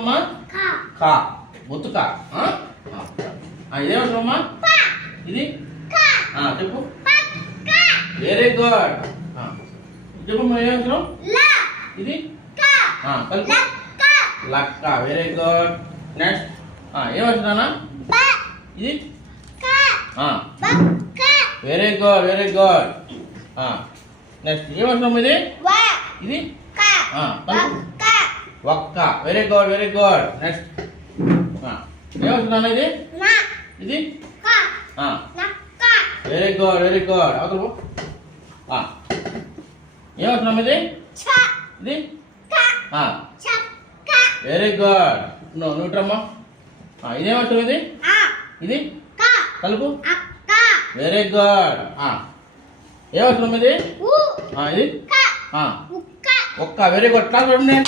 అమ్మా? కా. గుర్తు కా. ఆ? ఆ. ఆ, ఇదేమంటావు అమ్మా? ఇది? చెప్పు. వెరీ గుడ్ చెప్పు ఏమంటావు ఇది? కలుపు. లక్క. వెరీ గుడ్ నెక్స్ట్ ఏమంటున్నానా ఇది? Very good very good next ఏమంటున్నాం ఇది? ఇది? కలుపు. ఒక్క. Very good very good next ఏమంటున్నాను ఇది? ఇది? వెరీ గుడ్ వెరీ గుడ్ అవతల. ఆ. ఏమంటున్నాం ఇది? ఇది? వెరీ గుడ్ నువ్వు నూట్రమ్మా ఇదేమంటావు ఇది? ఇది? కలుపు వెరీ గుడ్ ఏమంటున్నాం ఇది? ఇది. ఒక్క. వెరీ గుడ్ క్లాస్ పెట్టండి